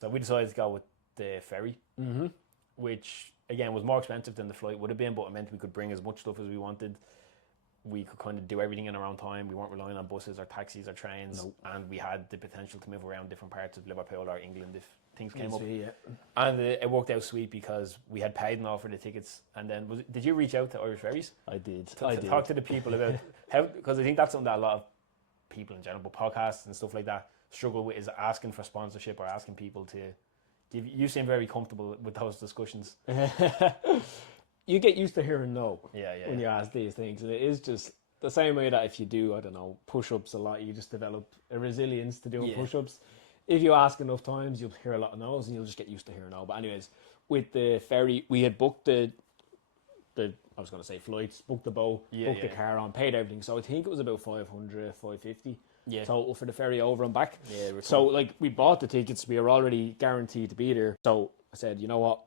So we decided to go with the ferry, which again was more expensive than the flight would have been, but it meant we could bring as much stuff as we wanted. We could kind of do everything in our own time. We weren't relying on buses or taxis or trains, and we had the potential to move around different parts of Liverpool or England if things came up. Yeah. And it worked out sweet because we had paid and all for the tickets. And then, did you reach out to Irish Ferries? I did. To talk to the people about how, because I think that's something that a lot of people in general, but podcasts and stuff like that, struggle with, is asking for sponsorship or asking people to give. You seem very comfortable with those discussions. You get used to hearing no when Yeah. you ask these things. And it is just the same way that if you do, I don't know, push-ups a lot, you just develop a resilience to doing push-ups. If you ask enough times, you'll hear a lot of no's and you'll just get used to hearing no. But anyways, with the ferry, we had booked the I was going to say flights, booked the boat, booked the car on, paid everything. So I think it was about 500, 550 total for the ferry over and back. Yeah, so like we bought the tickets, we were already guaranteed to be there. So I said, you know what,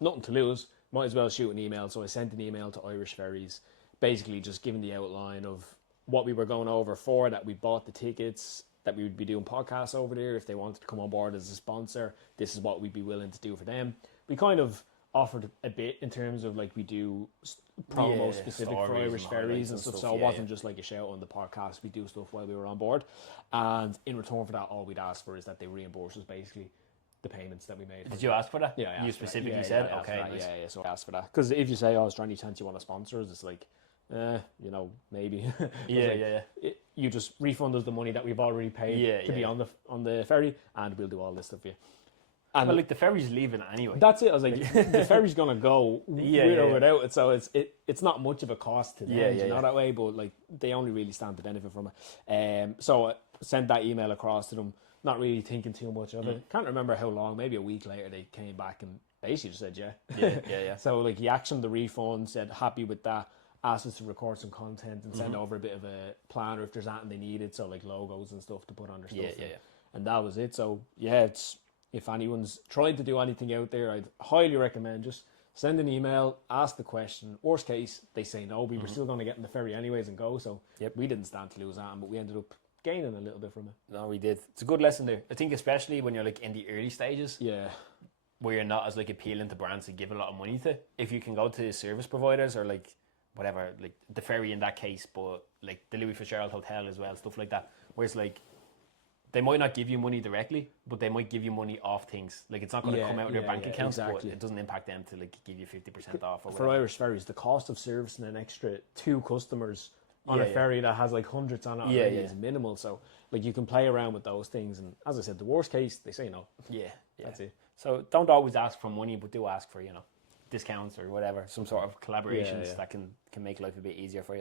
nothing to lose, might as well shoot an email. So I sent an email to Irish Ferries, basically just giving the outline of what we were going over for, that we bought the tickets, that we would be doing podcasts over there. If they wanted to come on board as a sponsor, this is what we'd be willing to do for them. We kind of offered a bit in terms of like we do promo specific for Irish Ferries and stuff. So it wasn't just like a shout on the podcast. We do stuff while we were on board. And in return for that, all we'd ask for is that they reimburse us basically the payments that we made. Did you ask for that? Yeah, you specifically said, okay, nice. Yeah, so I asked for that. Because if you say, oh, is there any chance you want to sponsor us? It's like, you know, maybe. You just refund us the money that we've already paid to be on the ferry, and we'll do all this stuff for you. And well, like the ferry's leaving anyway. That's it. I was like, the ferry's gonna go with or without it, so it's not much of a cost to them, you know, that way. But like, they only really stand to benefit from it. So I sent that email across to them, not really thinking too much of it. Can't remember how long. Maybe a week later, they came back and basically just said yeah. So like, he actioned the refund, said happy with that, asked us to record some content and send over a bit of a plan, or if there's anything they needed, so like logos and stuff to put on their stuff. And that was it. So yeah, it's. If anyone's trying to do anything out there, I'd highly recommend just send an email, ask the question. Worst case, they say no. We were still going to get in the ferry anyways and go. So we didn't stand to lose that, but we ended up gaining a little bit from it. No, we did. It's a good lesson there. I think especially when you're like in the early stages. Yeah. Where you're not as like appealing to brands to give a lot of money to. If you can go to service providers or like whatever, like the ferry in that case, but like the Louis Fitzgerald Hotel as well, stuff like that. Where it's like, they might not give you money directly, but they might give you money off things. Like, it's not going to come out of their bank accounts, but it doesn't impact them to like give you 50% off. Or for Irish Ferries, the cost of servicing an extra 2 customers on a ferry that has like hundreds on it already is minimal. So like, you can play around with those things. And as I said, the worst case, they say no. That's it. So don't always ask for money, but do ask for, you know, discounts or whatever, some sort of collaborations that can make life a bit easier for you.